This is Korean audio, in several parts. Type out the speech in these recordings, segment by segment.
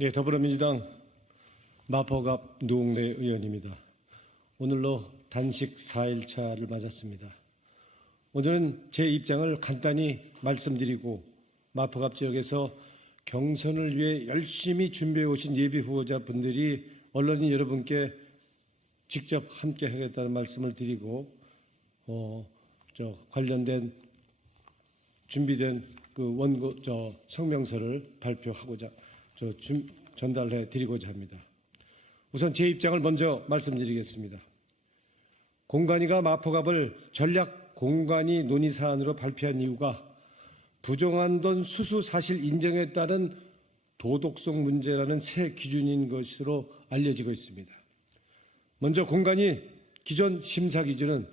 네, 더불어민주당 마포갑 노웅래 의원입니다. 오늘로 단식 4일차를 맞았습니다. 오늘은 제 입장을 간단히 말씀드리고 마포갑 지역에서 경선을 위해 열심히 준비해 오신 예비후보자분들이 언론인 여러분께 직접 함께 하겠다는 말씀을 드리고 관련된 준비된 그 원고 성명서를 발표하고자 전달해 드리고자 합니다. 우선 제 입장을 먼저 말씀드리겠습니다. 공관위가 마포갑을 전략 공관위 논의 사안으로 발표한 이유가 부정한 돈 수수 사실 인정에 따른 도덕성 문제라는 새 기준인 것으로 알려지고 있습니다. 먼저 공관위 기존 심사 기준은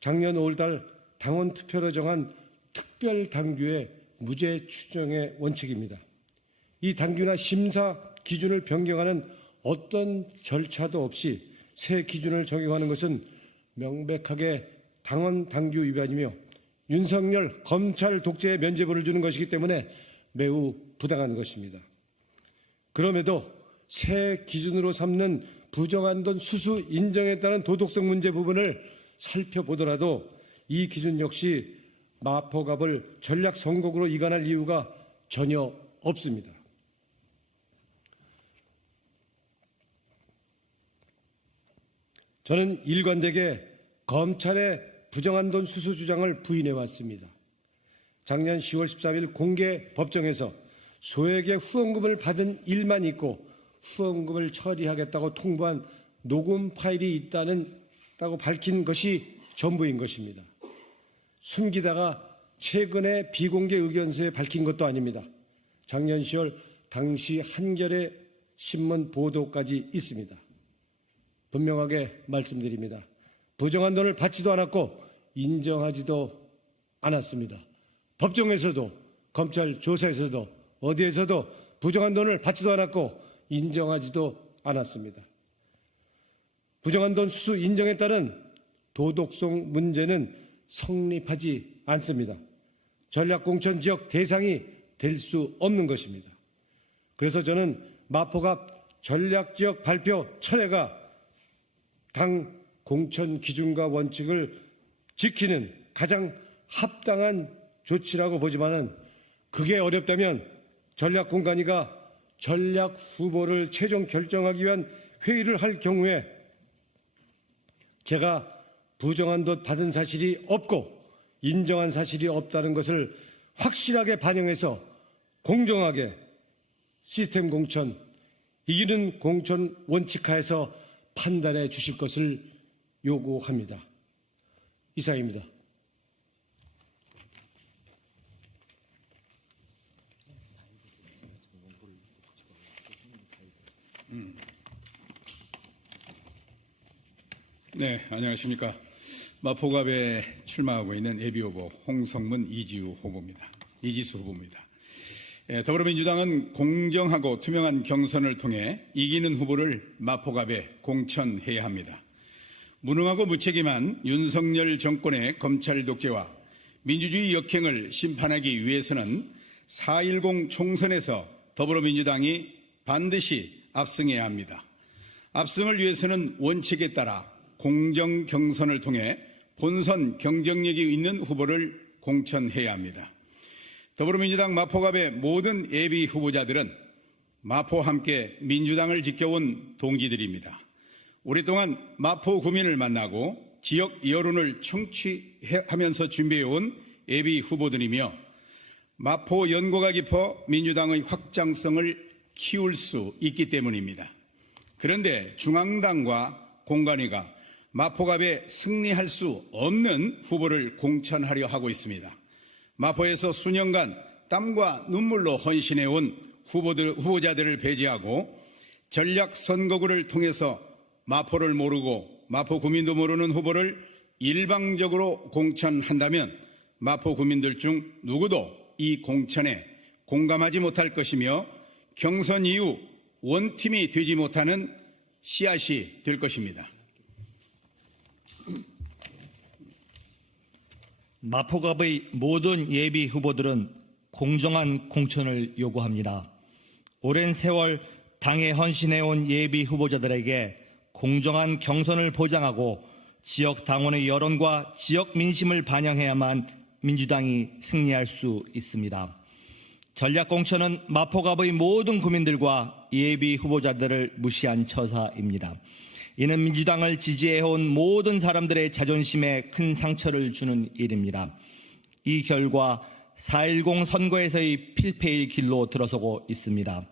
작년 5월달 당원 투표로 정한 특별 당규의 무죄 추정의 원칙입니다. 이 당규나 심사 기준을 변경하는 어떤 절차도 없이 새 기준을 적용하는 것은 명백하게 당원 당규 위반이며 윤석열 검찰 독재에 면죄부를 주는 것이기 때문에 매우 부당한 것입니다. 그럼에도 새 기준으로 삼는 부정한 돈 수수 인정에 따른 도덕성 문제 부분을 살펴보더라도 이 기준 역시 마포갑을 전략 선거구로 이관할 이유가 전혀 없습니다. 저는 일관되게 검찰의 부정한 돈 수수 주장을 부인해 왔습니다. 작년 10월 13일 공개 법정에서 소액의 후원금을 받은 일만 있고 후원금을 처리하겠다고 통보한 녹음 파일이 있다고 밝힌 것이 전부인 것입니다. 숨기다가 최근에 비공개 의견서에 밝힌 것도 아닙니다. 작년 10월 당시 한겨레 신문 보도까지 있습니다. 분명하게 말씀드립니다. 부정한 돈을 받지도 않았고 인정하지도 않았습니다. 법정에서도 검찰 조사에서도 어디에서도 부정한 돈을 받지도 않았고 인정하지도 않았습니다. 부정한 돈 수수 인정에 따른 도덕성 문제는 성립하지 않습니다. 전략공천 지역 대상이 될 수 없는 것입니다. 그래서 저는 마포갑 전략지역 발표 철회가 당 공천 기준과 원칙을 지키는 가장 합당한 조치라고 보지만은 그게 어렵다면 전략공관위가 전략 후보를 최종 결정하기 위한 회의를 할 경우에 제가 부정한 돈 받은 사실이 없고 인정한 사실이 없다는 것을 확실하게 반영해서 공정하게 시스템 공천, 이기는 공천 원칙하에서 판단해 주실 것을 요구합니다. 이상입니다. 네, 안녕하십니까. 마포갑에 출마하고 있는 예비후보 홍성문 이지수 후보입니다. 더불어민주당은 공정하고 투명한 경선을 통해 이기는 후보를 마포갑에 공천해야 합니다. 무능하고 무책임한 윤석열 정권의 검찰 독재와 민주주의 역행을 심판하기 위해서는 4.10 총선에서 더불어민주당이 반드시 압승해야 합니다. 압승을 위해서는 원칙에 따라 공정 경선을 통해 본선 경쟁력이 있는 후보를 공천해야 합니다. 더불어민주당 마포갑의 모든 예비 후보자들은 마포와 함께 민주당을 지켜온 동지들입니다. 오랫동안 마포 구민을 만나고 지역 여론을 청취하면서 준비해온 예비 후보들이며 마포 연고가 깊어 민주당의 확장성을 키울 수 있기 때문입니다. 그런데 중앙당과 공관위가 마포갑에 승리할 수 없는 후보를 공천하려 하고 있습니다. 마포에서 수년간 땀과 눈물로 헌신해온 후보자들을 배제하고 전략 선거구를 통해서 마포를 모르고 마포 구민도 모르는 후보를 일방적으로 공천한다면 마포 구민들 중 누구도 이 공천에 공감하지 못할 것이며 경선 이후 원팀이 되지 못하는 씨앗이 될 것입니다. 마포갑의 모든 예비 후보들은 공정한 공천을 요구합니다. 오랜 세월 당에 헌신해온 예비 후보자들에게 공정한 경선을 보장하고 지역 당원의 여론과 지역 민심을 반영해야만 민주당이 승리할 수 있습니다. 전략공천은 마포갑의 모든 구민들과 예비 후보자들을 무시한 처사입니다. 이는 민주당을 지지해온 모든 사람들의 자존심에 큰 상처를 주는 일입니다. 이 결과 4.10 선거에서의 필패의 길로 들어서고 있습니다.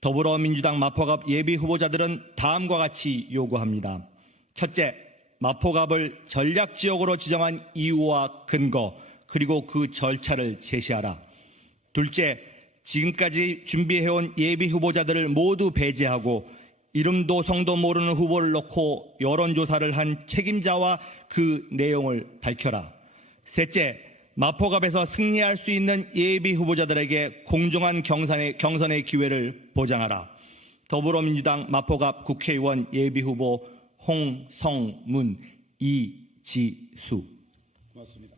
더불어민주당 마포갑 예비 후보자들은 다음과 같이 요구합니다. 첫째, 마포갑을 전략지역으로 지정한 이유와 근거, 그리고 그 절차를 제시하라. 둘째, 지금까지 준비해온 예비 후보자들을 모두 배제하고 이름도 성도 모르는 후보를 놓고 여론조사를 한 책임자와 그 내용을 밝혀라. 셋째, 마포갑에서 승리할 수 있는 예비 후보자들에게 공정한 경선의 기회를 보장하라. 더불어민주당 마포갑 국회의원 예비 후보 홍성문, 이지수. 고맙습니다.